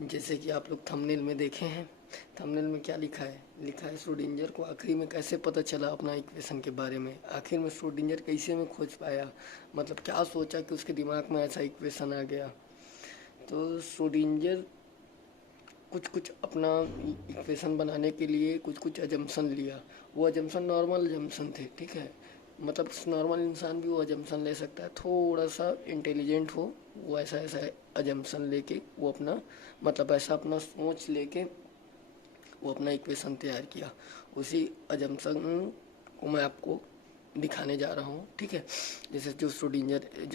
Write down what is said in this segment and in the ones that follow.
जैसे कि आप लोग थंबनेल में देखे हैं, थंबनेल में क्या लिखा है श्रोडिंगर को आखिरी में कैसे पता चला अपना इक्वेशन के बारे में, आखिर में श्रोडिंगर कैसे में खोज पाया, मतलब क्या सोचा कि उसके दिमाग में ऐसा इक्वेशन आ गया। तो श्रोडिंगर कुछ कुछ अपना इक्वेशन बनाने के लिए कुछ कुछ अजम्पशन लिया। वो अजम्पशन नॉर्मल अजम्पशन थे, ठीक है, मतलब नॉर्मल इंसान भी वो अजम्पशन ले सकता है, थोड़ा सा इंटेलिजेंट हो वो ऐसा ऐसा अजम्पशन लेके वो अपना मतलब ऐसा अपना सोच लेके वो अपना इक्वेशन तैयार किया। उसी अजम्पशन को मैं आपको दिखाने जा रहा हूँ, ठीक है। जैसे जो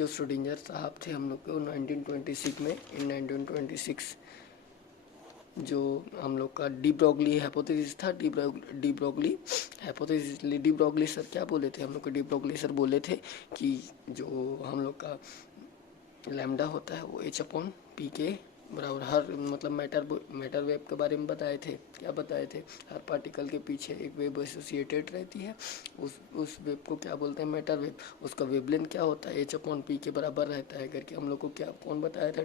श्रोडिंगर साहब थे हम लोग को 1926 में, इन 1926 जो हम लोग का डी ब्रोगली हाइपोथेसिस था, de Broglie hypothesis, de Broglie sir क्या बोले थे हम लोग को, डी ब्रोगली सर बोले थे कि जो हम लोग का लैम्डा होता है वो एच अपॉन पी के बराबर, हर मतलब मैटर वेव के बारे में बताए थे। क्या बताए थे, हर पार्टिकल के पीछे एक वेव एसोसिएटेड रहती है, उस वेव को क्या बोलते हैं, मैटर वेव। उसका वेवलेंथ क्या होता है, एच अपॉन पी के बराबर रहता है करके हम लोग को क्या कौन बताया था,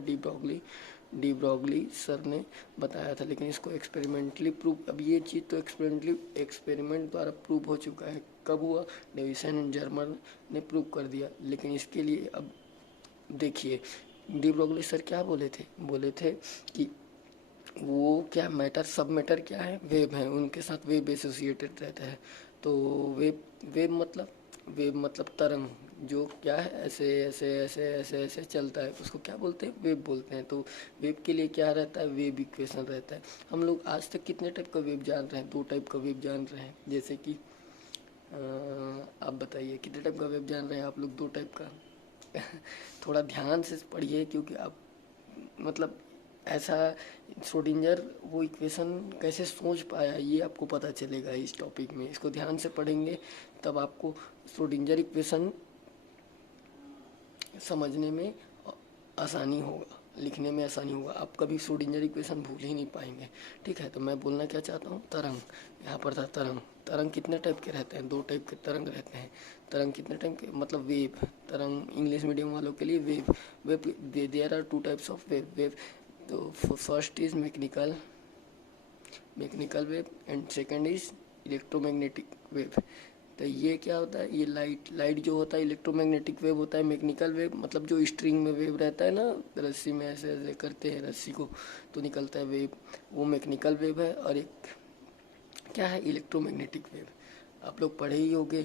डी ब्रॉगली सर ने बताया था। लेकिन इसको एक्सपेरिमेंटली प्रूव, अब ये चीज़ तो एक्सपेरिमेंट द्वारा प्रूव हो चुका है। कब हुआ, डेविसन एंड जर्मन ने प्रूव कर दिया। लेकिन इसके लिए अब देखिए डी ब्रोगली सर क्या बोले थे कि वो क्या मैटर, सब मैटर क्या है, वेव है, उनके साथ वेव एसोसिएटेड रहता है। तो वेव वेव मतलब तरंग, जो क्या है ऐसे ऐसे ऐसे ऐसे ऐसे चलता है, उसको क्या बोलते हैं, वेव बोलते हैं। तो वेव के लिए क्या रहता है, वेव इक्वेशन रहता है। हम लोग आज तक कितने टाइप का वेव जान रहे हैं, दो टाइप का वेव जान रहे हैं। जैसे कि आप बताइए कितने टाइप का वेव जान रहे हैं आप लोग, दो टाइप का। थोड़ा ध्यान से पढ़िए क्योंकि आप मतलब ऐसा श्रोडिंगर वो इक्वेशन कैसे सोच पाया ये आपको पता चलेगा इस टॉपिक में। इसको ध्यान से पढ़ेंगे तब आपको श्रोडिंगर इक्वेशन समझने में आसानी होगा, लिखने में आसानी होगा, आप कभी श्रोडिंगर इक्वेशन भूल ही नहीं पाएंगे, ठीक है। तो मैं बोलना क्या चाहता हूँ, तरंग, यहाँ पर था तरंग। तरंग कितने टाइप के रहते हैं, दो टाइप के तरंग रहते हैं। तरंग कितने टाइप के, मतलब वेव, तरंग इंग्लिश मीडियम वालों के लिए wave, there are two types of wave. तो first is mechanical wave and second is electromagnetic wave. तो ये क्या होता है, ये लाइट जो होता है इलेक्ट्रोमैग्नेटिक वेव होता है। मैकेनिकल वेव मतलब जो स्ट्रिंग में वेव रहता है ना, रस्सी में ऐसे ऐसे करते हैं रस्सी को तो निकलता है वेव, वो मैकेनिकल वेव है। और एक क्या है, इलेक्ट्रोमैग्नेटिक वेव। आप लोग पढ़े ही होंगे,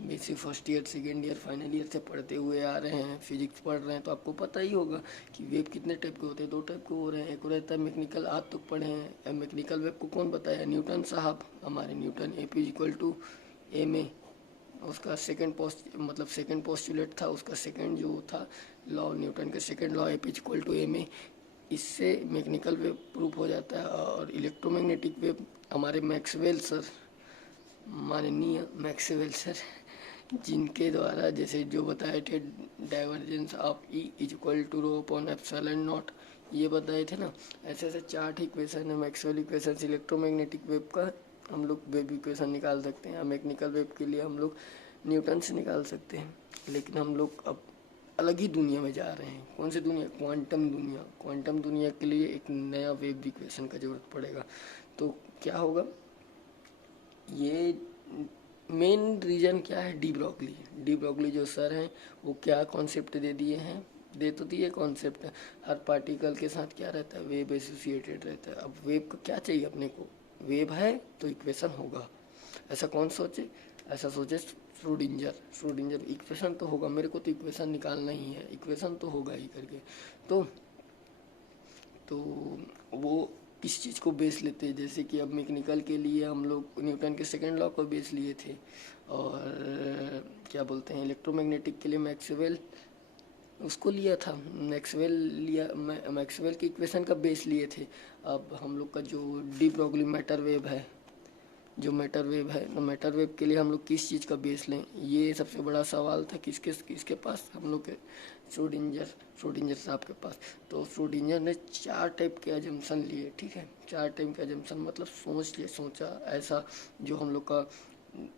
basic first year second year final year से पढ़ते हुए आ रहे हैं, फिजिक्स पढ़ रहे हैं, तो आपको पता ही होगा कि वेव कितने टाइप के होते हैं, दो टाइप के हो रहे हैं। एक रहता है मैकेनिकल, आज तक पढ़े हैं। मैकेनिकल वेव को कौन बताया, न्यूटन साहब, हमारे Newton, A P equal to M A. उसका सेकंड पोस्टुलेट था, उसका सेकंड जो था लॉ, न्यूटन का second law, A P equal to M A. इससे मैकेनिकल वेव प्रूफ हो जाता है। और इलेक्ट्रोमैग्नेटिक वेव हमारे मैक्सवेल सर, माननीय मैक्सवेल सर, जिनके द्वारा जैसे जो बताए थे divergence of E is equal to rho upon epsilon naught, ये बताए थे ना। ऐसे ऐसे चार इक्वेशन है मैक्सवेल इक्वेशन। इलेक्ट्रोमैग्नेटिक वेव का हम लोग वेव इक्वेशन निकाल सकते हैं, मैकेनिकल वेव के लिए हम लोग न्यूटन से निकाल सकते हैं। लेकिन हम लोग अब अलग ही दुनिया में जा रहे हैं। कौन सी दुनिया, क्वांटम दुनिया। क्वांटम दुनिया के लिए एक नया वेव इक्वेशन का जरूरत पड़ेगा। तो क्या होगा, ये मेन रीजन क्या है, डी ब्रोगली जो सर हैं वो क्या कॉन्सेप्ट दे दिए हैं, दे तो दिए कॉन्सेप्ट, हर पार्टिकल के साथ क्या रहता है, वेव एसोसिएटेड रहता है। अब वेव को क्या चाहिए अपने को, वेव है तो इक्वेशन होगा। ऐसा कौन सोचे, ऐसा सोचे श्रोडिंजर इक्वेशन तो होगा, मेरे को तो इक्वेशन निकालना ही है, इक्वेशन तो होगा ही करके। तो तो वो किस चीज़ को बेस लेते हैं, जैसे कि अब मैकेनिकल के लिए हम लोग न्यूटन के सेकंड लॉ को बेस लिए थे। और क्या बोलते हैं इलेक्ट्रोमैग्नेटिक के लिए मैक्सवेल उसको लिया था, मैक्सवेल की इक्वेशन का बेस लिए थे। अब हम लोग का जो डी ब्रोगली मैटर वेव है, जो मैटर वेव है, तो मैटर वेव के लिए हम लोग किस चीज़ का बेस लें, ये सबसे बड़ा सवाल था किसके किसके पास, हम लोग के श्रोडिंजर साहब के पास। तो श्रोडिंजर ने चार टाइप के अजम्पशन लिए, ठीक है, चार टाइप के अजम्पशन मतलब सोचा ऐसा, जो हम लोग का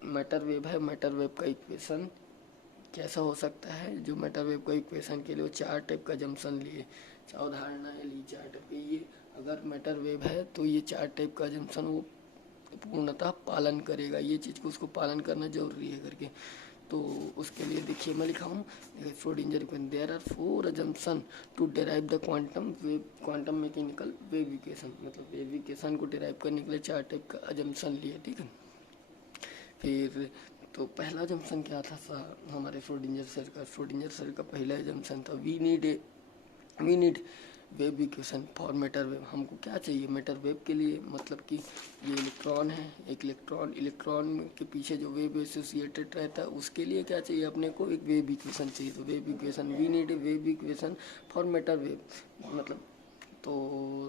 मैटर वेव है, मैटर वेव का इक्वेशन कैसा हो सकता है, जो मैटर वेव का इक्वेशन के लिए वो 4 टाइप का जंक्शन लिए, अवधारणाएं ली 4 टाइप की। ये अगर मैटर वेव है तो ये 4 टाइप का जंक्शन वो पूर्णतः पालन करेगा, ये चीज़ को उसको पालन करना जरूरी है करके। तो उसके लिए देखिए मैं लिखा हूँ, Schrodinger equation, there are 4 assumption to derive the quantum mechanical wave equation, मतलब वेव इक्वेशन को डेराइव करने के लिए 4 टाइप का अजम्पशन लिए, ठीक है। फिर तो पहला जंक्शन क्या था हमारे श्रोडिंजर सर का पहला जंक्शन था, we need wave equation for matter wave. हमको क्या चाहिए मैटर वेव के लिए, मतलब कि ये इलेक्ट्रॉन है, एक इलेक्ट्रॉन के पीछे जो वेव एसोसिएटेड रहता है उसके लिए क्या चाहिए अपने को, एक वेव इक्वेशन चाहिए। तो wave equation, we need a wave equation for matter wave, मतलब तो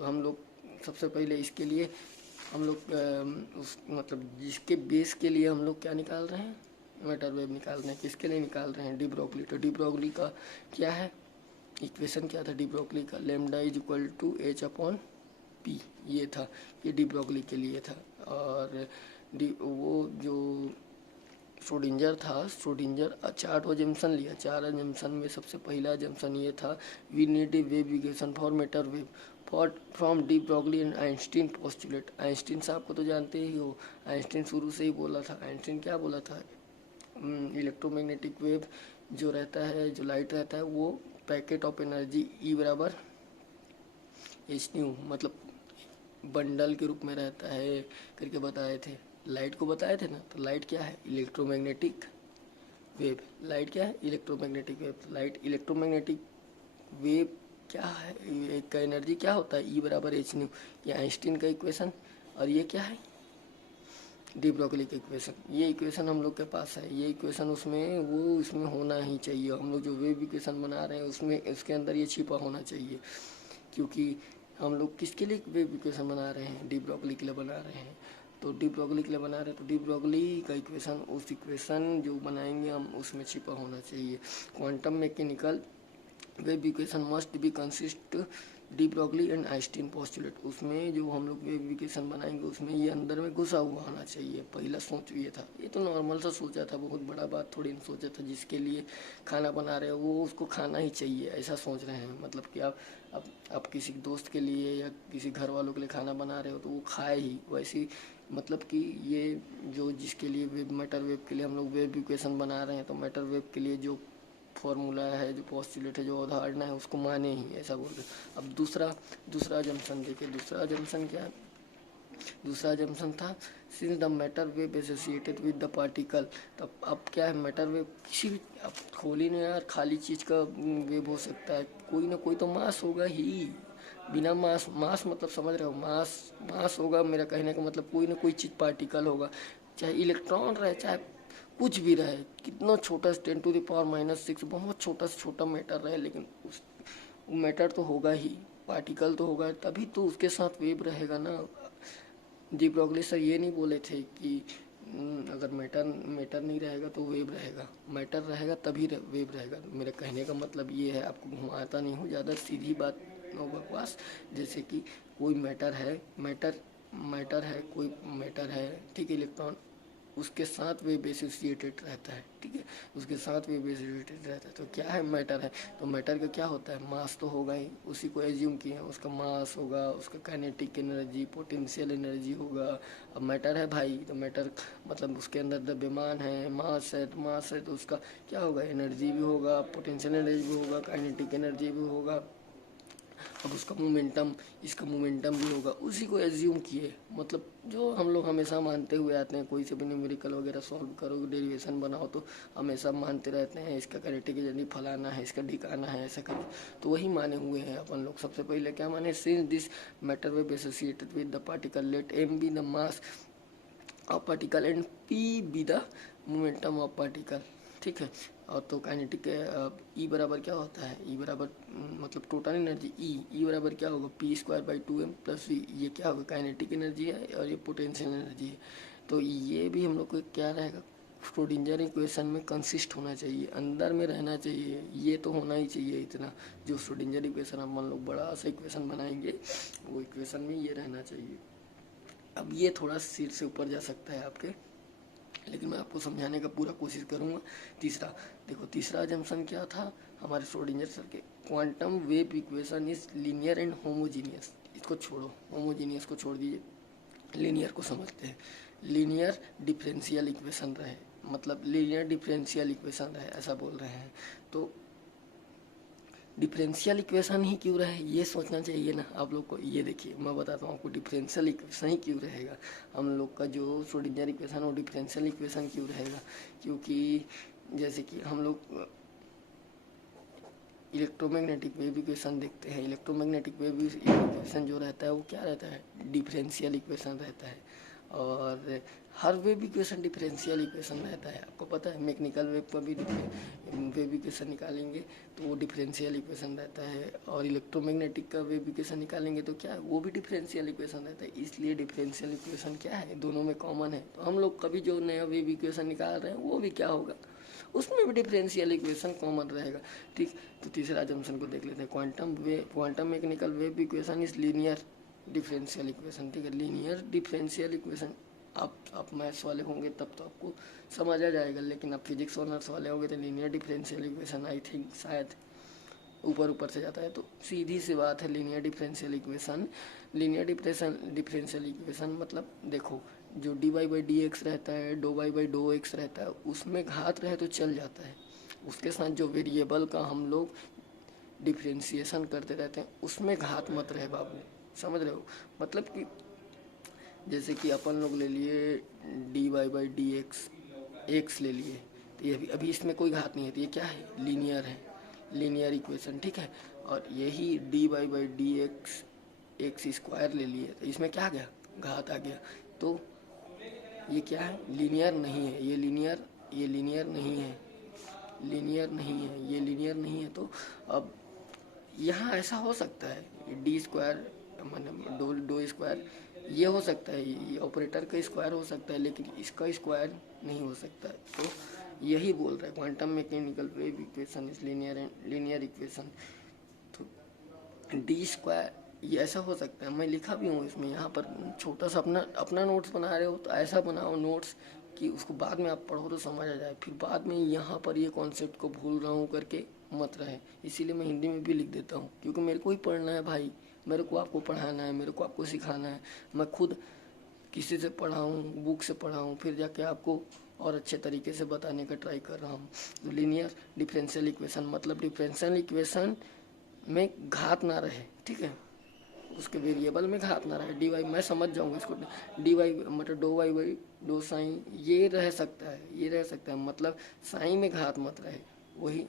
हम लोग सबसे पहले इसके लिए हम लोग उस मतलब जिसके बेस के लिए हम लोग क्या निकाल रहे हैं, मैटर वेव निकाल रहे हैं, किसके लिए निकाल रहे हैं, डी ब्रोगली। तो डी ब्रोगली का क्या है इक्वेशन, क्या था डी ब्रोगली का, lambda is equal to H upon P, ये था, ये डी ब्रोगली के लिए था। और वो जो श्रोडिंजर था, श्रोडिंजर 4 जंक्शन लिया, 4 जंक्शन में सबसे पहला जंक्शन ये था, we need a wave equation for matter wave from de Broglie and Einstein postulate. Einstein साहब को तो जानते ही हो, आइंस्टीन शुरू से ही बोला था। आइंस्टीन क्या बोला था, इलेक्ट्रोमैग्नेटिक वेव जो रहता है, जो लाइट रहता है, वो पैकेट ऑफ एनर्जी ई बराबर एच न्यू, मतलब बंडल के रूप में रहता है करके बताए थे, लाइट को बताए थे ना। तो लाइट क्या है, इलेक्ट्रोमैग्नेटिक वेव। लाइट क्या है, electromagnetic wave. Light electromagnetic wave क्या है, एक का एनर्जी क्या होता है, ई बराबर एच न्यू, ये आइंस्टीन का इक्वेशन। और ये क्या है, डी ब्रोगली का इक्वेशन। ये इक्वेशन हम लोग के पास है, ये इक्वेशन उसमें वो इसमें होना ही चाहिए। हम लोग जो वेव इक्वेशन बना रहे हैं उसमें इसके अंदर ये छिपा होना चाहिए, क्योंकि हम लोग किसके लिए वेव इक्वेशन बना रहे हैं, डी ब्रोगली के लिए बना रहे हैं। तो डी ब्रोगली के लिए बना रहे हैं, तो डी ब्रोगली का इक्वेशन, उस इक्वेशन जो बनाएंगे हम उसमें छिपा होना चाहिए। Quantum mechanical wave equation must be consist D Broglie and Einstein postulate. उसमें जो हम लोग वेव इक्वेशन बनाएंगे उसमें ये अंदर में घुसा हुआ होना चाहिए। पहला सोच ये था, ये तो नॉर्मल सा सोचा था, बहुत बड़ा बात थोड़ी ना सोचा था। जिसके लिए खाना बना रहे हो वो उसको खाना ही चाहिए, ऐसा सोच रहे हैं। मतलब कि आप किसी दोस्त के लिए या किसी घर वालों के लिए खाना बना रहे हो तो वो खाए ही, वैसे मतलब कि ये जो जिसके लिए वेव मैटर वेव के लिए हम लोग वेव इक्वेशन बना रहे हैं, तो मैटर वेव के लिए जो फॉर्मूला है, जो पोस्टुलेट है, जो अवधारणा है, उसको माने ही, ऐसा बोल रहे। अब दूसरा जंक्शन देखिए, दूसरा जंक्शन क्या है, दूसरा जंक्शन था, since the matter wave associated with the particle. तब अब क्या है, मैटर वेव किसी भी, अब खोली ना यार, खाली चीज़ का वेव हो सकता है, कोई ना कोई तो मास होगा ही। बिना मास मतलब समझ रहे हो, मास होगा, मेरा कहने का मतलब कोई ना कोई चीज़ पार्टिकल होगा, चाहे इलेक्ट्रॉन रहे, चाहे कुछ भी रहे, कितना छोटा 10⁻⁻⁶, बहुत छोटा से छोटा मैटर रहे, लेकिन उस मैटर तो होगा ही, पार्टिकल तो होगा, तभी तो उसके साथ वेव रहेगा ना। डी ब्रोगली सर ये नहीं बोले थे कि अगर मैटर नहीं रहेगा तो वेव रहेगा, मैटर रहेगा तभी वेव रहेगा। मेरे कहने का मतलब ये है, आपको घुमाता नहीं हूँ ज़्यादा, सीधी बात, नो बकवास। जैसे कि कोई मैटर है, कोई मैटर है, ठीक है, इलेक्ट्रॉन, उसके साथ वेव एसोसिएटेड रहता है, ठीक है, उसके साथ वेव एसोसिएटेड रहता है। तो क्या है, मैटर है, तो मैटर का क्या होता है, मास तो होगा ही, उसी को एज्यूम किए हैं, उसका मास होगा, उसका काइनेटिक एनर्जी, पोटेंशियल एनर्जी होगा। अब मैटर है भाई, तो मैटर मतलब उसके अंदर द्रव्यमान है, मास है, तो मास है तो उसका क्या होगा, एनर्जी भी होगा, पोटेंशियल एनर्जी भी होगा, काइनेटिक एनर्जी भी होगा। अब उसका मोमेंटम, इसका मोमेंटम भी होगा, उसी को एज्यूम किए। मतलब जो हम लोग हमेशा मानते हुए आते हैं, कोई से भी न्यूमेरिकल वगैरह सॉल्व करो, डेरिवेशन बनाओ, तो हमेशा मानते रहते हैं इसका काइनेटिक एनर्जी फलाना है, इसका ढिकाना है, ऐसा कर, तो वही माने हुए हैं अपन लोग। सबसे पहले क्या माने, since this matter wave associated with the particle, let M be the mass of particle and P be the momentum of particle, ठीक है। और तो काइनेटिक ई बराबर क्या होता है, ई बराबर मतलब टोटल एनर्जी, ई बराबर क्या होगा, p²/2m प्लस v, ये क्या होगा, काइनेटिक एनर्जी है और ये पोटेंशियल एनर्जी है। तो ये भी हम लोग को क्या रहेगा, श्रोडिंजर इक्वेशन में कंसिस्ट होना चाहिए, अंदर में रहना चाहिए, ये तो होना ही चाहिए इतना। जो श्रोडिंजर इक्वेशन हम लोग बड़ा सा इक्वेशन बनाएंगे, वो इक्वेशन में ये रहना चाहिए। अब ये थोड़ा सिर से ऊपर जा सकता है आपके, लेकिन मैं आपको समझाने का पूरा कोशिश करूँगा। तीसरा, देखो तीसरा जंक्शन क्या था हमारे श्रोडिंगर सर के, quantum wave equation is linear and homogeneous. इसको छोड़ो, होमोजीनियस को छोड़ दीजिए, लीनियर को समझते हैं। लीनियर डिफरेंशियल इक्वेशन रहे, मतलब लीनियर डिफरेंशियल इक्वेशन रहे ऐसा बोल रहे हैं। तो डिफरेंशियल इक्वेशन ही क्यों रहे ये सोचना चाहिए ना आप लोग को। ये देखिए मैं बताता हूँ आपको डिफरेंशियल इक्वेशन ही क्यों रहेगा। हम लोग का जो श्रोडिंगर इक्वेशन वो डिफरेंशियल इक्वेशन क्यों रहेगा, क्योंकि जैसे कि हम लोग इलेक्ट्रोमैग्नेटिक वेव इक्वेशन देखते हैं। इलेक्ट्रोमैग्नेटिक वेव इक्वेशन जो रहता है वो क्या रहता है, डिफरेंशियल इक्वेशन रहता है। और हर वेव इक्वेशन डिफरेंशियल इक्वेशन रहता है। आपको पता है मैकेनिकल वेव का भी वेव इक्वेशन निकालेंगे तो वो डिफरेंशियल इक्वेशन रहता है, और इलेक्ट्रोमैग्नेटिक का वेव इक्वेशन निकालेंगे तो क्या है, वो भी डिफरेंशियल इक्वेशन रहता है। इसलिए डिफरेंशियल इक्वेशन क्या है, दोनों में कॉमन है। तो हम लोग कभी जो नया वेव इक्वेशन निकाल रहे हैं वो भी क्या होगा, उसमें भी डिफरेंशियल इक्वेशन कॉमन रहेगा। ठीक, तो तीसरा जंक्शन को देख लेते हैं। Quantum mechanical wave equation is linear differential equation. ठीक है, लीनियर डिफरेंशियल इक्वेशन। आप मैथ्स वाले होंगे तब तो आपको समझ आ जाएगा, लेकिन आप फिजिक्स ऑनर्स वाले होंगे तो linear differential equation I think शायद ऊपर से जाता है। तो सीधी सी बात है, linear differential equation, linear differential equation मतलब देखो जो D Y by D X रहता है, डो वाई बाई डो एक्स रहता है, उसमें घात रहे तो चल जाता है। उसके साथ जो वेरिएबल का हम लोग डिफ्रेंसिएशन करते रहते हैं उसमें घात मत रहे बाबू, समझ रहे हो। मतलब कि जैसे कि अपन लोग ले लिए D Y by D X, X ले लिए, तो ये अभी इसमें कोई घात नहीं है, तो ये क्या है, लीनियर है, लीनियर इक्वेशन। ठीक है, और यही D Y by D X X square ले लिए तो इसमें क्या आ गया, घात आ गया। तो ये क्या है, लीनियर नहीं है, ये लीनियर नहीं है, लीनियर नहीं है, ये लीनियर नहीं है। तो अब यहाँ ऐसा हो सकता है डी स्क्वायर मतलब डो स्क्वायर ये हो सकता है, ये ऑपरेटर का स्क्वायर हो सकता है, लेकिन इसका स्क्वायर नहीं हो सकता है। तो यही बोल रहा है quantum mechanical wave equation is linear equation. तो डी स्क्वायर ये ऐसा हो सकता है, मैं लिखा भी हूँ इसमें, यहाँ पर छोटा सा अपना नोट्स बना रहे हो तो ऐसा बनाओ नोट्स कि उसको बाद में आप पढ़ो तो समझ आ जाए, फिर बाद में यहाँ पर ये कॉन्सेप्ट को भूल रहा हूँ करके मत रहे। इसीलिए मैं हिंदी में भी लिख देता हूँ, क्योंकि मेरे को ही पढ़ना है भाई, मेरे को आपको पढ़ाना है, मेरे को आपको सिखाना है। मैं खुद किसी से पढ़ाऊँ, बुक से पढ़ाऊँ, फिर जाके आपको और अच्छे तरीके से बताने का ट्राई कर रहा हूँ। तो लीनियर डिफरेंशियल इक्वेशन मतलब डिफरेंशियल इक्वेशन में घात ना रहे, ठीक है, उसके वेरिएबल में घात ना रहे। डी वाई मैं समझ जाऊँगा इसको, डी वाई मतलब डो वाई बाई डो साइन ये रह सकता है, ये रह सकता है, मतलब साइन में घात मत रहे, वही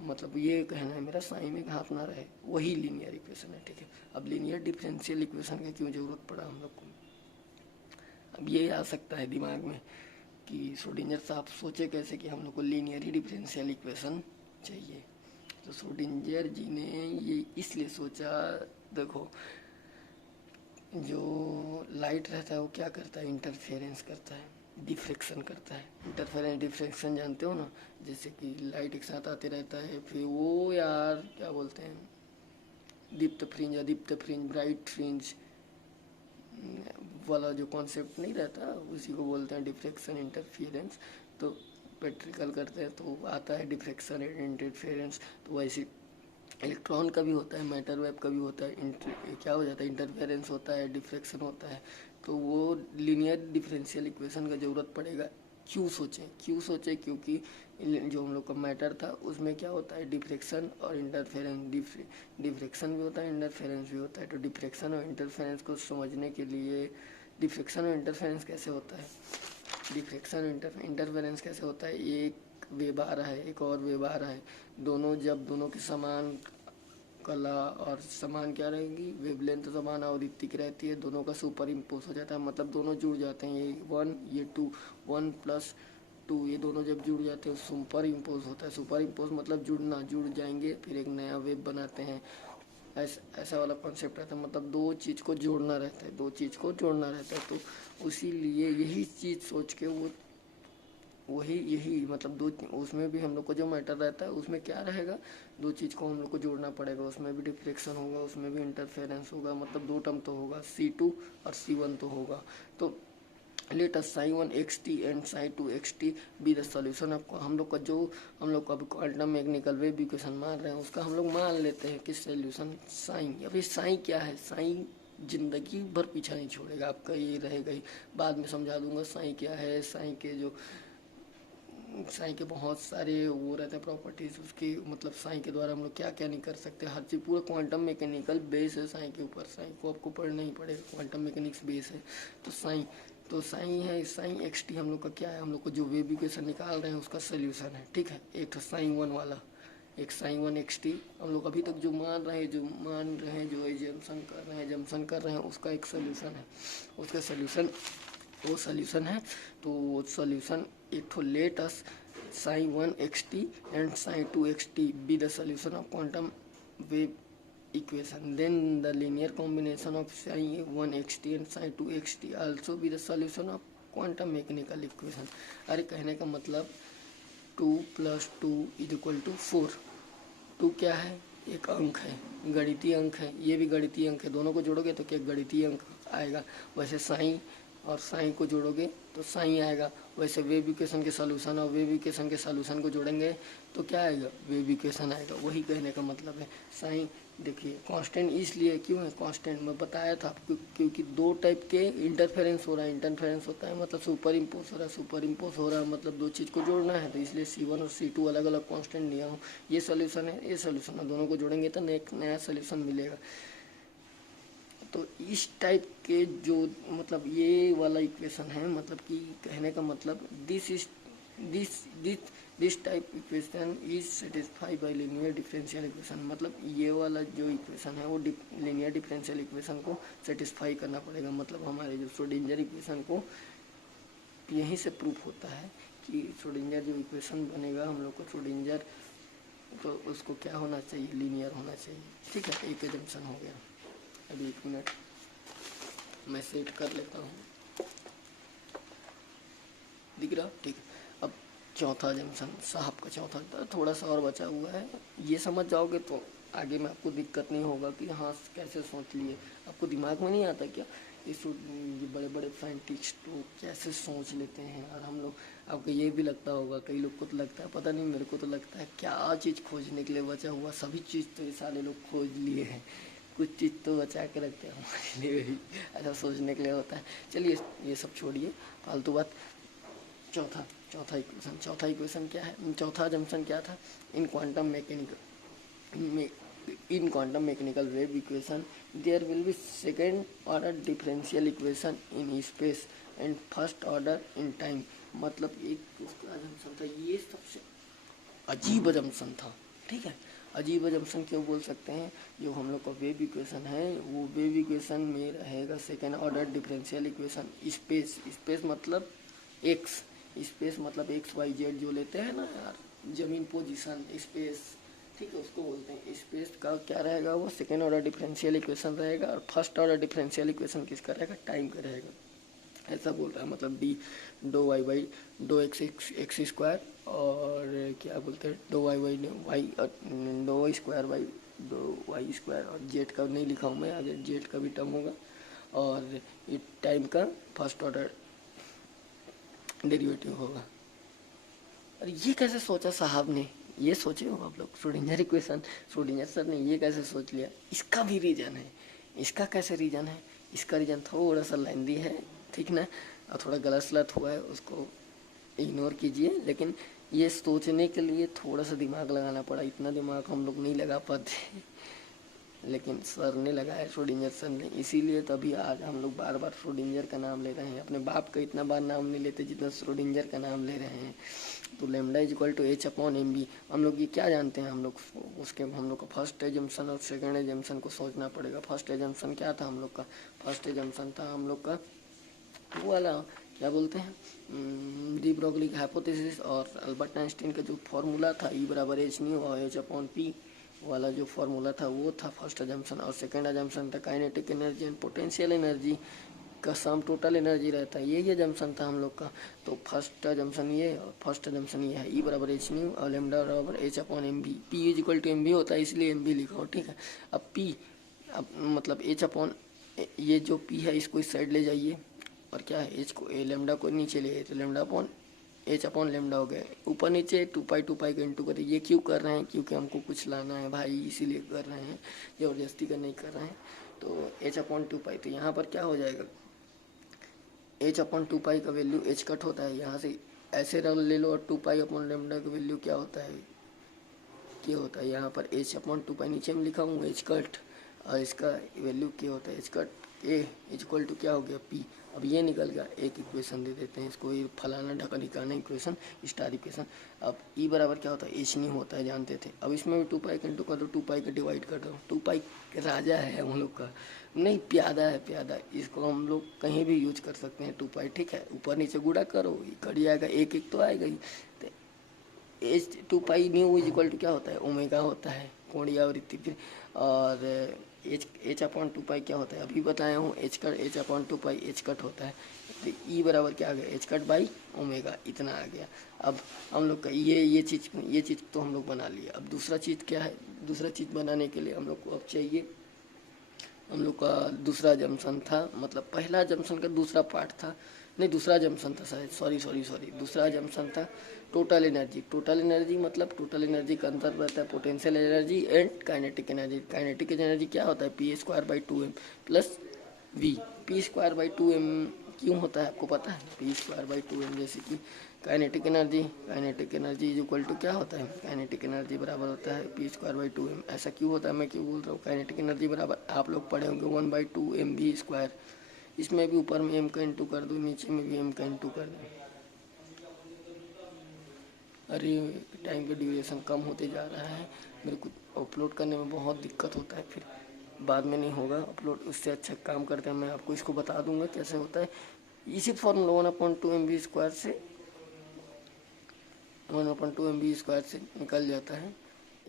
मतलब ये कहना है मेरा, साइन में घात ना रहे, वही लीनियर इक्वेशन है। ठीक है, अब लीनियर डिफरेंशियल इक्वेशन का क्यों जरूरत पड़ा हम लोग को, अब ये आ सकता है दिमाग में कि श्रोडिंगर साहब सोचे कैसे कि हम लोग को लीनियर ही डिफरेंशियल इक्वेशन चाहिए। तो श्रोडिंगर जी ने ये इसलिए सोचा, देखो जो लाइट रहता है वो क्या करता है, इंटरफेरेंस करता है, डिफ्रेक्शन करता है। इंटरफेरेंस डिफ्रेक्शन जानते हो ना, जैसे कि लाइट एक साथ आते रहता है, फिर वो यार क्या बोलते हैं, दीप्त फ्रिंज, अदीप्त फ्रिंज, ब्राइट फ्रिंज वाला जो कॉन्सेप्ट नहीं रहता, उसी को बोलते हैं डिफ्रेक्शन इंटरफेरेंस। तो प्रैक्टिकल करते हैं तो आता है डिफ्रेक्शन इंटरफेरेंस। तो वैसे इलेक्ट्रॉन का भी होता है, मैटर वेव का भी होता है, क्या हो जाता है, इंटरफेरेंस होता है, डिफ्रेक्शन होता है। तो वो लीनियर डिफरेंशियल इक्वेशन का ज़रूरत पड़ेगा। क्यों सोचें, क्योंकि जो हम लोग का मैटर था उसमें क्या होता है, डिफ्रेक्शन और इंटरफेरेंस, डिफ्रेक्शन भी होता है, इंटरफेरेंस भी होता है। तो डिफ्रेक्शन और इंटरफेरेंस को समझने के लिए, डिफ्रेक्शन और इंटरफेरेंस कैसे होता है, डिफ्रेक्शन और इंटरफेरेंस कैसे होता है, एक वेव आ रहा है, एक और वेव आ रहा है, दोनों के समान कला और समान क्या रहेगी, वेवलेंथ समान आवृत्ति की रहती है, दोनों का सुपर इम्पोज हो जाता है, मतलब दोनों जुड़ जाते हैं, ये 1 ये 2, 1+2 ये दोनों जब जुड़ जाते हैं सुपर इम्पोज होता है। सुपर इम्पोज मतलब जुड़ जाएंगे, फिर एक नया वेव बनाते हैं, ऐसा वाला कॉन्सेप्ट रहता है, मतलब दो चीज़ को जोड़ना रहता है। तो इसीलिए यही चीज़ सोच के वो यही मतलब दो, उसमें भी हम लोग को जो मैटर रहता है उसमें क्या रहेगा, दो चीज़ को हम लोग को जोड़ना पड़ेगा, उसमें भी डिफ्लेक्शन होगा, उसमें भी इंटरफेरेंस होगा, मतलब दो टर्म तो होगा, C2 और C1 तो होगा। तो let us psi 1 X T and psi 2 X T be the solution of हम लोग का जो हम लोग का अभी क्वांटम मैकेनिकल वेव इक्वेशन मान रहे हैं उसका हम लोग मान लेते हैं कि सोल्यूशन साइन। अभी साइन क्या है? साइन जिंदगी भर पीछा नहीं छोड़ेगा आपका, ये रहेगा ही। बाद में समझा दूंगा साइन क्या है। साइन के बहुत सारे वो रहते हैं प्रॉपर्टीज उसकी, मतलब साइन के द्वारा हम लोग क्या क्या नहीं कर सकते, हर चीज़। पूरा क्वांटम मैकेनिकल बेस है साइन के ऊपर। साइन को आपको पढ़ना ही पड़ेगा, क्वांटम मैकेनिक्स बेस है। तो साइन है, साइन एक्स टी हम लोग का क्या है, हम लोग को जो वेव इक्वेशन निकाल रहे हैं उसका सोल्यूशन है, ठीक है। एक तो साइन 1 वाला, एक साइन 1 एक्स टी हम लोग अभी तक जो मान रहे हैं, जो एजम्पशन कर रहे हैं उसका एक सोल्यूशन है। उसका सोल्यूशन वो सोल्यूशन है। तो वो सोल्यूशन एक तो let us psi 1 X T and psi 2 X T be the solution of quantum wave equation, then the linear combination of sin 1 xt and sin 2 xt also be the solution of quantum mechanical equation। अरे कहने का मतलब 2 + 2 = 4। 2 क्या है? एक अंक है, गणितीय अंक है। ये भी गणितीय अंक है, दोनों को जोड़ोगे तो क्या गणितीय अंक आएगा। वैसे साइन और साइन को जोड़ोगे तो साइन आएगा। वैसे वेव इक्वेशन के सॉल्यूशन और वेव इक्वेशन के सॉल्यूशन को जोड़ेंगे तो क्या आएगा? वेव इक्वेशन आएगा। वही कहने का मतलब है। साइन देखिए कांस्टेंट इसलिए क्यों है कांस्टेंट, मैं बताया था आपको, क्योंकि दो टाइप के इंटरफेरेंस हो रहा है। इंटरफेरेंस होता है मतलब सुपर इम्पोज हो रहा है, सुपर इम्पोज हो रहा है मतलब दो चीज़ को जोड़ना है, तो इसलिए C1 और C2 अलग अलग कांस्टेंट लिया हूँ। ये सोल्यूशन है, ये सोल्यूशन है, दोनों को जोड़ेंगे तो एक नया सोल्यूशन मिलेगा। तो इस टाइप के जो मतलब ये वाला इक्वेशन है, मतलब कि कहने का मतलब this type equation is satisfied by linear differential equation. मतलब ये वाला जो इक्वेशन है वो लीनियर डिफरेंशियल इक्वेशन को सेटिस्फाई करना पड़ेगा। मतलब हमारे जो श्रोडिंगर इक्वेशन को यहीं से प्रूफ होता है कि श्रोडिंगर जो इक्वेशन बनेगा हम लोग को श्रोडिंगर, तो उसको क्या होना चाहिए? लीनियर होना चाहिए, ठीक है। एक एजम्पशन हो गया। अभी 1 मिनट मैं सेट कर लेता हूँ, दिख रहा? ठीक है। अब चौथा जंक्शन साहब का चौथा, थोड़ा सा और बचा हुआ है। ये समझ जाओगे तो आगे में आपको दिक्कत नहीं होगा कि हाँ कैसे सोच लिए। आपको दिमाग में नहीं आता क्या ये बड़े बड़े साइंटिस्ट तो कैसे सोच लेते हैं। और हम लोग, आपको ये भी लगता होगा, कई लोग को तो लगता है, पता नहीं, मेरे को तो लगता है क्या चीज़ खोजने के लिए बचा हुआ, सभी चीज़ तो ये सारे लोग खोज लिए हैं, कुछ चीज़ तो बचा के रखते हैं हमारे लिए भी, ऐसा सोचने के लिए होता है। चलिए ये सब छोड़िए फालतू बात। चौथा इक्वेशन क्या है? चौथा जंक्शन क्या था? In quantum mechanical wave equation there will be second order differential equation in space and first order in time. मतलब एक उसका जंक्शन था, ये सबसे अजीब जंक्शन था, ठीक है। अजीब जंक्शन क्यों बोल सकते हैं? जो हम लोग का वेव इक्वेशन है वो वेव इक्वेशन में रहेगा second order differential equation. Space मतलब एक्स, स्पेस मतलब XYZ जो लेते हैं ना यार, जमीन पोजीशन स्पेस, ठीक है, उसको बोलते हैं। स्पेस का क्या रहेगा? वो सेकेंड ऑर्डर डिफरेंशियल इक्वेशन रहेगा। और फर्स्ट ऑर्डर डिफरेंशियल इक्वेशन किसका रहेगा? टाइम का रहेगा। ऐसा बोल रहा है, मतलब डी डो वाई बाई डो एक्स स्क्वायर, और क्या बोलते हैं डो वाई डो वाई स्क्वायर बाई डो वाई स्क्वायर, और जेड का नहीं लिखा हूँ मैं, आगे जेड का भी टर्म होगा। और ये टाइम का फर्स्ट ऑर्डर डेरिवेटिव होगा। अरे ये कैसे सोचा साहब ने? ये सोचे हो आप लोग? श्रोडिंगर इक्वेशन, श्रोडिंगर सर ने ये कैसे सोच लिया? इसका भी रीजन है। इसका कैसे रीजन है? इसका रीजन थोड़ा सा लेंदी है, ठीक ना, और थोड़ा गलत सलत हुआ है, उसको इग्नोर कीजिए। लेकिन ये सोचने के लिए थोड़ा सा दिमाग लगाना पड़ा, इतना दिमाग हम लोग नहीं लगा पाते लेकिन सर ने लगाया, श्रोडिंगर सर ने, इसीलिए तभी आज हम लोग बार बार श्रोडिंगर का नाम ले रहे हैं। अपने बाप का इतना बार नाम नहीं लेते जितना श्रोडिंगर का नाम ले रहे हैं। तो लैम्डा = H/mb। हम लोग ये क्या जानते हैं? हम लोग उसके हम लोग का फर्स्ट एजम्पशन और सेकंड एजम्पशन को सोचना पड़ेगा। फर्स्ट एजम्पशन क्या था हम लोग का? फर्स्ट एजम्पशन था हम लोग का वो वाला, क्या बोलते हैं, डी ब्रोगली का हाइपोथेसिस और अल्बर्ट आइंस्टीन का जो फॉर्मूला था E = hν और H/p वाला जो फॉर्मूला था वो था फर्स्ट अजम्पशन। और सेकंड अजम्पशन था kinetic energy and potential energy का सम टोटल एनर्जी रहता है, ये अजम्पशन था हम लोग का। तो फर्स्ट अजम्पशन ये और फर्स्ट अजम्पशन ये है, E = hν और लैम्डा = H/mb। P = mb होता है इसलिए mb लिखा हो, ठीक है। अब P अब मतलब H/, ये जो P है इसको इस साइड ले जाइए, और क्या है एच को ए लेमडा को नीचे ले तो lambda upon H upon lambda हो गया। ऊपर नीचे 2 पाई का इंटू करें। ये क्यों कर रहे हैं? क्योंकि हमको कुछ लाना है भाई, इसीलिए कर रहे हैं, जबरदस्ती का नहीं कर रहे हैं। तो एच अपॉन 2 पाई, तो यहाँ पर क्या हो जाएगा, एच अपॉन 2 पाई का वैल्यू एच कट होता है यहाँ से, ऐसे रख ले लो। और 2 पाई अपॉन लेमडा का वैल्यू क्या होता है, क्या होता है यहाँ पर एच अपॉन 2 पाई नीचे में लिखा हूँ एच कट, और इसका वैल्यू क्या होता है H cut A is equal to क्या हो गया पी। अब ये निकल गया, एक इक्वेशन दे देते हैं इसको, ये फलाना ढका निकालना इक्वेशन, स्टार इक्वेशन। अब ई बराबर क्या होता है एच नहीं होता है, जानते थे। अब इसमें भी 2 पाई का इंटू कर दो, 2 पाई का डिवाइड कर दो। 2 पाई राजा है हम लोग का, नहीं प्यादा है, प्यादा। इसको हम लोग कहीं भी यूज कर सकते हैं 2 पाई, ठीक है। ऊपर नीचे गुड़ा करो, कट जाएगा, एक एक तो आएगा ही। तो H 2 pi nu is equal to क्या होता है ओमेगा होता है, कोणीय आवृत्ति। फिर और एच अपॉन 2 पाई क्या होता है, अभी बताया हूँ एच अपॉन 2 पाई एच कट होता है। तो ई बराबर क्या आ गया एच कट बाई ओमेगा, इतना आ गया। अब हम लोग का ये चीज़ तो हम लोग बना लिया। अब दूसरा चीज़ क्या है, दूसरा चीज़ बनाने के लिए हम लोग को अब चाहिए, हम लोग का दूसरा जंक्शन था, मतलब पहला जंक्शन का दूसरा पार्ट था, नहीं दूसरा जंक्शन था शायद, सॉरी दूसरा जंक्शन था टोटल एनर्जी। टोटल एनर्जी मतलब टोटल एनर्जी का अंतर रहता है potential energy and kinetic energy. Kinetic energy क्या होता है P square by 2m plus V. P square by 2m क्यों होता है आपको पता है, पी स्क्वायर बाई 2m, जैसे कि kinetic energy is equal to क्या होता है, काइनेटिक एनर्जी बराबर होता है पी स्क्वायर बाई 2m। ऐसा क्यों होता है, मैं क्यों बोल रहा हूँ काइनेटिक एनर्जी बराबर, आप लोग पढ़े होंगे 1/2mv स्क्वायर। इसमें भी ऊपर में m का इंटू कर दो, नीचे में भी m का इंटू कर दो। अरे टाइम का ड्यूरेशन कम होते जा रहा है, मेरे को अपलोड करने में बहुत दिक्कत होता है, फिर बाद में नहीं होगा अपलोड। उससे अच्छा काम करते हैं, मैं आपको इसको बता दूंगा कैसे होता है। इसी फॉर्मूला 1/2mv स्क्वायर से 1/2mv स्क्वायर से निकल जाता है।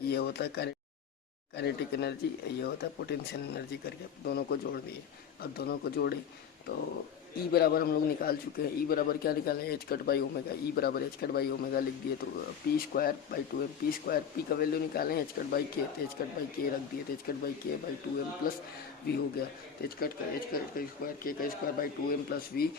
ये होता है काइनेटिक एनर्जी, ये होता है पोटेंशियल एनर्जी करके दोनों को जोड़ दिए। अब दोनों को जोड़े तो ई बराबर हम लोग निकाल चुके हैं। ई बराबर क्या निकाले, H cut by omega. E बराबर एच कट बाई ओमेगा लिख दिए, तो P square by 2m, P square P का वैल्यू निकाले एच कट बाई के, तो एच कट बाई के रख दिए, तो H cut by K by 2m plus V हो गया। तो एच कट का स्क्वायर के का square by 2m plus V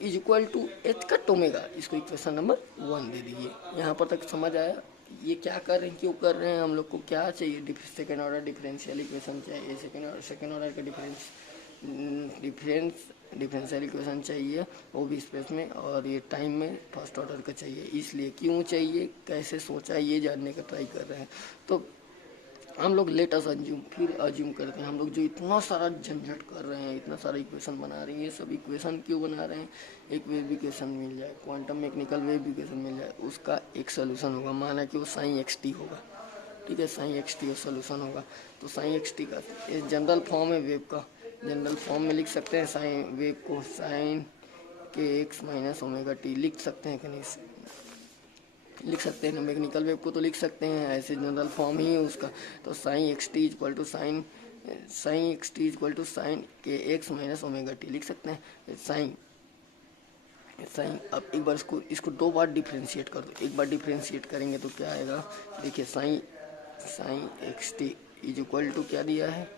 is equal to H cut omega. इसको इक्वेशन नंबर 1 दे दीजिए। यहाँ पर तक समझ आया, ये क्या कर रहे हैं, क्यों कर रहे हैं, हम लोग को क्या चाहिए, सेकेंड ऑर्डर डिफरेंशियल इक्वेशन चाहिए, सेकेंड ऑर्डर का डिफरेंशियल इक्वेशन चाहिए, वो भी स्पेस में, और ये टाइम में फर्स्ट ऑर्डर का चाहिए। इसलिए क्यों चाहिए, कैसे सोचा, ये जानने का ट्राई कर रहे हैं। तो हम लोग लेट अस अज्यूम, फिर अज्यूम करते हैं। हम लोग जो इतना सारा झंझट कर रहे हैं, इतना सारा इक्वेशन बना रहे हैं, ये सब इक्वेशन क्यों बना रहे हैं, एक वेव इक्वेशन मिल जाए, क्वांटम मैकेनिकल वेव इक्वेशन मिल जाए, उसका एक सोल्यूशन होगा, माना कि वो साइन एक्स टी होगा, ठीक है, साइन एक्स टी सोल्यूशन होगा। तो साइन एक्स टी का जनरल फॉर्म है वेव का, जनरल फॉर्म में लिख सकते हैं साइन वेव को, sign K X minus omega T लिख सकते हैं कि नहीं, लिख सकते हैं। मैकेनिकल वेव को तो लिख सकते हैं, ऐसे जनरल फॉर्म ही है उसका। तो psi x T equal to psi K X minus omega T लिख सकते हैं। साइन अब एक बार इसको 2 बार डिफ्रेंशिएट कर दो। एक बार डिफ्रेंशिएट करेंगे तो क्या आएगा, देखिए psi x T is equal to क्या दिया है,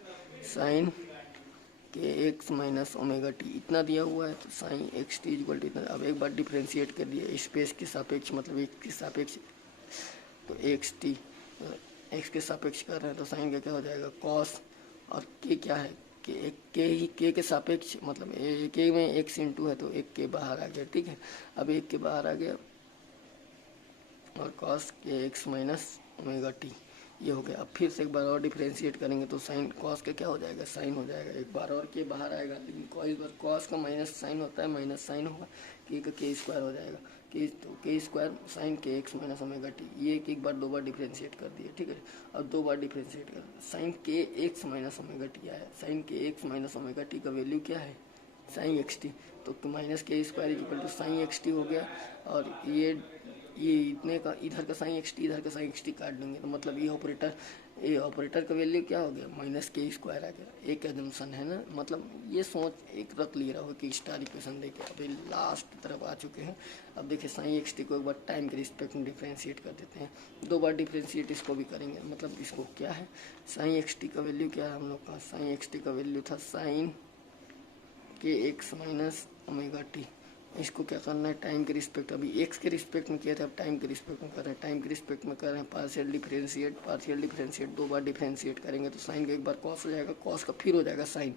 sign K X minus omega T इतना दिया हुआ है। तो psi x T equal to इतना। अब एक बार डिफ्रेंशिएट कर दिया स्पेस के सापेक्ष, मतलब एक के सापेक्ष, तो एक्स टी एक्स के सापेक्ष कर रहे हैं, तो साइन का क्या हो जाएगा कॉस, और के क्या है, के के सापेक्ष, मतलब के में एक्स इंटू है, तो एक के बाहर आ गया, ठीक है। अब एक के बाहर आ गया, और कॉस के एक्स माइनस ओमेगा टी ये हो गया। अब फिर से एक बार और डिफरेंशिएट करेंगे तो साइन कॉस का क्या हो जाएगा, साइन हो जाएगा। एक बार और के बाहर आएगा, लेकिन इस बार कॉस का माइनस साइन होता है, माइनस साइन होगा, के का के स्क्वायर हो जाएगा, के square sine K X minus omega T. ये एक बार 2 बार डिफरेंशिएट कर दिया, ठीक है। अब 2 बार डिफरेंशिएट कर, psi K X minus omega T आया। Psi K X minus omega T का वैल्यू क्या है, साइन एक्स टी, तो minus K square equal to psi x T हो गया। और ये इतने का, इधर का साइन एक्स टी, इधर का साइन एक्स टी काट देंगे, तो मतलब ये ऑपरेटर का वैल्यू क्या हो गया, माइनस के स्क्वायर आ गया। एक एजम्पशन है ना, मतलब ये सोच एक रख ले रहा हो कि स्टार इक्वेशन देखे। अभी लास्ट तरफ आ चुके हैं। अब देखिए साइन एक्स टी को एक बार टाइम के रिस्पेक्ट में डिफ्रेंशिएट कर देते हैं, 2 बार डिफ्रेंशिएट इसको भी करेंगे। मतलब इसको क्या है, साइन एक्स टी का वैल्यू क्या है हम लोग का, साइन एक्स टी का वैल्यू था sign K X minus omega T. इसको क्या करना है, टाइम के रिस्पेक्ट, अभी एक्स के रिस्पेक्ट में किया था, अब टाइम के रिस्पेक्ट में कर रहे हैं, टाइम के रिस्पेक्ट में कर रहे हैं। पार्शियल डिफरेंशिएट 2 बार डिफरेंशिएट करेंगे तो साइन का एक बार कॉस हो जाएगा, कॉस का फिर हो जाएगा साइन,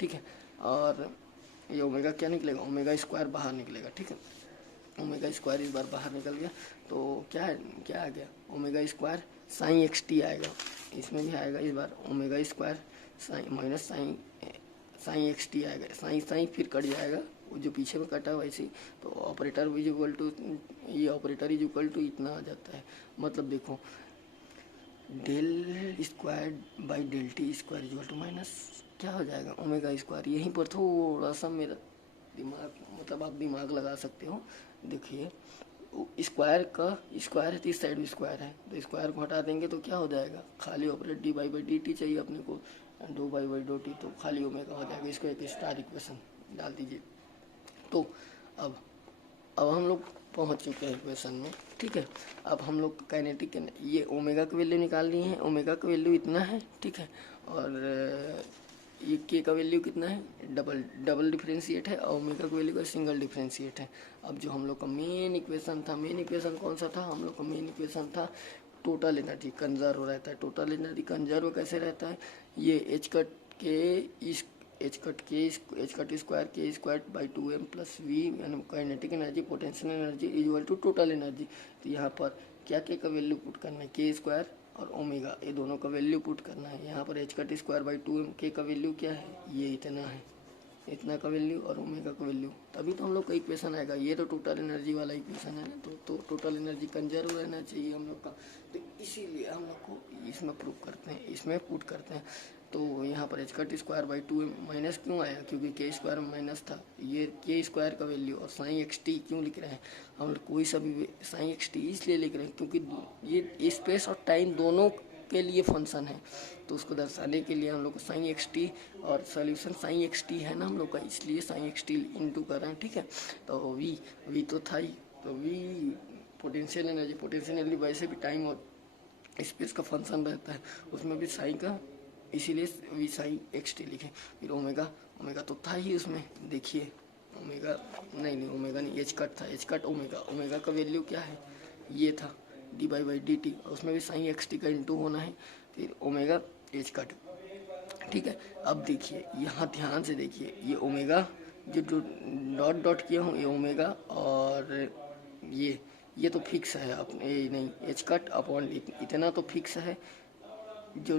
ठीक है। और ये ओमेगा क्या निकलेगा, ओमेगा स्क्वायर बाहर निकलेगा, ठीक है। ओमेगा स्क्वायर इस बार बाहर निकल गया तो क्या है, क्या आ गया, omega square sine x t आएगा, इसमें भी आएगा इस बार omega square sine minus sine x t आएगा, साइन फिर कट जाएगा, वो जो पीछे में कटा वैसे ही, तो ऑपरेटर इज इक्वल टू, ये ऑपरेटर इज इक्वल टू इतना आ जाता है। मतलब देखो del square by del t square is equal to minus क्या हो जाएगा, ओमेगा स्क्वायर। यहीं पर थोड़ा सा मेरा दिमाग, मतलब आप दिमाग लगा सकते हो। देखिए स्क्वायर का स्क्वायर है तो इस साइड भी स्क्वायर है, तो स्क्वायर को हटा देंगे तो क्या हो जाएगा, खाली operate D by by D T चाहिए अपने को, दो बाई बाई दो टी, तो खाली ओमेगा हो जाएगा। इसको एक स्टार इक्वेशन डाल दीजिए। तो अब हम लोग पहुंच चुके हैं इक्वेशन में, ठीक है। अब हम लोग काइनेटिक ये ओमेगा का वैल्यू निकाल लिए हैं, ओमेगा का वैल्यू इतना है, ठीक है। और ये के का वैल्यू कितना है, डबल डिफरेंशिएट है, और ओमेगा का वैल्यू का सिंगल डिफरेंशिएट है। अब जो हम लोग का मेन इक्वेशन था, मेन इक्वेशन कौन सा था, हम लोग का मेन इक्वेशन था टोटल एनर्जी कंजर्व रहता है। टोटल एनर्जी कंजर्व कैसे रहता है, ये H cut square K square by 2m plus V kinetic energy potential energy equal to total energy. तो यहाँ पर क्या के का वैल्यू पुट करना है, के स्क्वायर और ओमेगा, ये दोनों का वैल्यू पुट करना है। यहाँ पर H cut square by 2m, के का वैल्यू क्या है, ये इतना है, इतना का वैल्यू, और ओमेगा का वैल्यू, तभी तो हम लोग का इक्वेशन आएगा। ये तो टोटल एनर्जी वाला इक्वेशन है ना, तो टोटल एनर्जी कंजर्व रहना चाहिए हम लोग का, तो इसीलिए हम लोग को इसमें प्रूव करते हैं, इसमें पुट करते हैं। तो यहाँ पर H cut square by 2m minus क्यों आया, क्योंकि के स्क्वायर माइनस था, ये के स्क्वायर का वैल्यू, और साइन एक्स टी क्यों लिख रहे हैं हम लोग, कोई सा भी साइन एक्स टी इसलिए लिख रहे हैं क्योंकि ये स्पेस और टाइम दोनों के लिए फंक्शन है, तो उसको दर्शाने के लिए हम लोग को साइन एक्स टी, और सोल्यूशन साइन एक्स टी है ना हम लोग का, इसलिए साइन एक्स टी इंटू कर रहे हैं, ठीक है। तो वी तो था ही, तो वी पोटेंशियल एनर्जी वैसे भी टाइम और स्पेस का फंक्शन रहता है, उसमें भी साइन का, इसीलिए वी साइन एक्स टी लिखे। फिर ओमेगा तो था ही उसमें, देखिए ओमेगा नहीं ओमेगा नहीं, एच कट था, एच कट ओमेगा का वैल्यू क्या है, ये था D by by D T, उसमें भी साइन एक्स टी का इंटू होना है, फिर ओमेगा एच कट, ठीक है। अब देखिए यहाँ ध्यान से देखिए, ये ओमेगा जो डॉट डॉट किया हूँ, ये ओमेगा, और ये तो फिक्स है, अपने नहीं एच कट अपॉन इतना तो फिक्स है, जो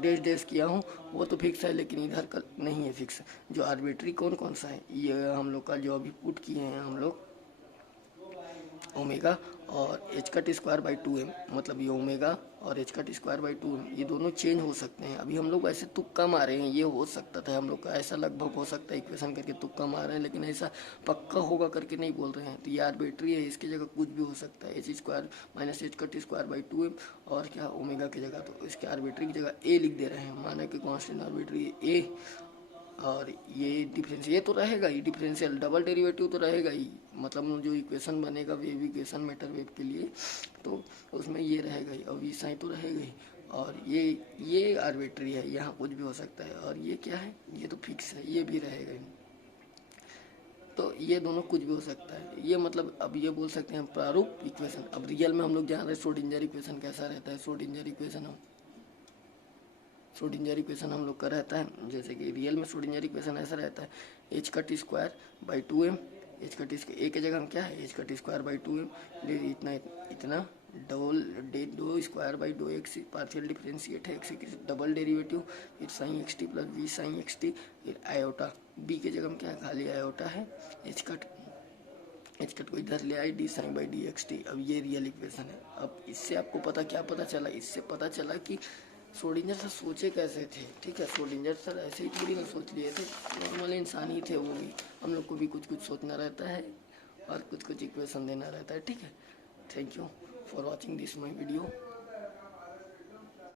डैश डैश किया हूँ वो तो फिक्स है, लेकिन इधर का नहीं है फिक्स। जो आर्बिट्री कौन कौन सा है, ये हम लोग का जो अभी पुट किए हैं हम लोग, ओमेगा और H cut square by 2m, मतलब ये ओमेगा और H cut square by 2m, ये दोनों चेंज हो सकते हैं। अभी हम लोग ऐसे तुक्का मारे हैं, ये हो सकता था हम लोग का, ऐसा लगभग हो सकता है इक्वेशन करके तुक्का मार रहे हैं, लेकिन ऐसा पक्का होगा करके नहीं बोल रहे हैं। तो ये आर्बिट्री है, इसकी जगह कुछ भी हो सकता है, H square minus H cut square by 2m, और क्या ओमेगा की जगह, तो इसके आर्बिट्री की जगह ए लिख दे रहे हैं, माना कि कॉन्स्टेंट आर्बिट्री ए, और ये डिफरेंस ये तो रहेगा ही, डिफरेंशियल डबल डेरिवेटिव तो रहेगा ही, मतलब जो इक्वेशन बनेगा वेव इक्वेशन मैटर वेव के लिए, तो उसमें ये रहेगा ही, और वी साइन तो रहेगा ही, और ये आर्बिट्री है, यहाँ कुछ भी हो सकता है, और ये क्या है, ये तो फिक्स है, ये भी रहेगा ही। तो ये दोनों कुछ भी हो सकता है, ये मतलब अब ये बोल सकते हैं प्रारूप इक्वेशन। अब रियल में हम लोग जान रहे हैं श्रोडिंगर इक्वेशन कैसा रहता है, श्रोडिंगर इक्वेशन हम लोग का रहता है, जैसे कि रियल में श्रोडिंगर इक्वेशन ऐसा रहता है, H cut square by 2m, h cut a की जगह हम क्या है, H cut square by 2m, इतना दो square by 2x, partial differentiate है, एक्स की डबल डेरिवेटिव, फिर psi x T plus V psi x T, फिर आयोटा, बी की जगह हम क्या है, खाली आयोटा है, एच कट को इधर ले आई, d sine by D x t. अब ये रियल इक्वेशन है। अब इससे आपको क्या पता चला, इससे पता चला कि श्रोडिंगर सर सोचे कैसे थे, ठीक है। श्रोडिंगर सर ऐसे ही थोड़ी ना सोच लिए थे, नॉर्मल इंसान ही थे वो भी, हम लोग को भी कुछ सोचना रहता है और कुछ इक्वेशन देना रहता है, ठीक है। Thank you for watching this my video.